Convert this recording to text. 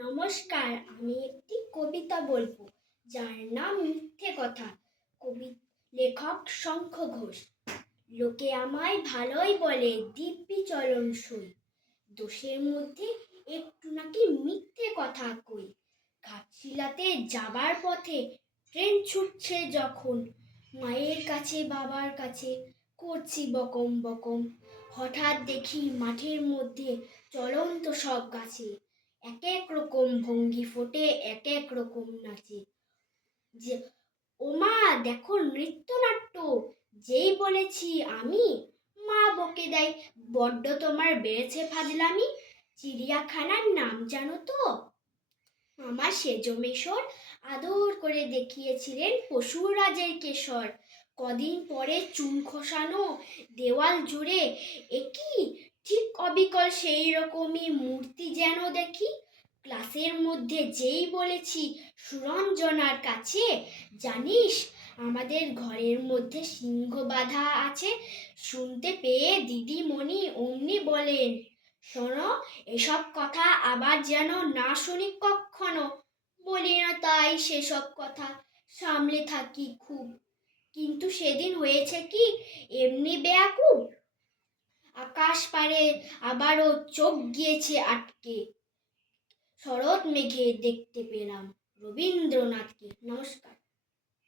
নমস্কার, আমি একটি কবিতা বলবো যার নাম মিথ্যে কথা। লেখক শঙ্খ ঘোষ। লোকে আমায় ভালোই বলে দিব্যি চলন সই, দোষের মধ্যে একটু নাকি মিথ্যে কথা কই। ঘাটশিলাতে যাবার পথে ট্রেন ছুটছে যখন, মায়ের কাছে বাবার কাছে করছি বকম বকম। হঠাৎ দেখি মাঠের মধ্যে চলন্ত সব গাছে এক এক রকম ভঙ্গি ফোটে, এক এক রকম নাচে। যে ওমা দেখো নৃত্যনাট্য, যেই বলেছি আমি, মা বকে দেয় বড্ড তোমার বেড়েছে ফাজলামি। চিড়িয়াখানার নাম জানো তো? আমার সেজ মেশর আদর করে দেখিয়েছিলেন পশুরাজের কেশর। কদিন পরে চুন খসানো দেওয়াল জুড়ে একই ঠিক অবিকল সেই রকমই মূর্তি যেন দেখি। ক্লাসের মধ্যে যেই বলেছি সুরঞ্জনার কাছে, জানিস আমাদের ঘরের মধ্যে সিংহ বাঁধা আছে। শুনতে পেয়ে দিদিমণি অমনি বলেন, শোনো এসব কথা আবার যেন না শুনি কক্ষনো। বলি না তাই সেসব কথা, সামলে থাকি খুব। কিন্তু সেদিন হয়েছে কি, এমনি বেয়াকুব, আকাশ পারে আবারও চোখ গিয়েছে আটকে। শরৎ মেঘে দেখতে পেলাম রবীন্দ্রনাথকে। নমস্কার।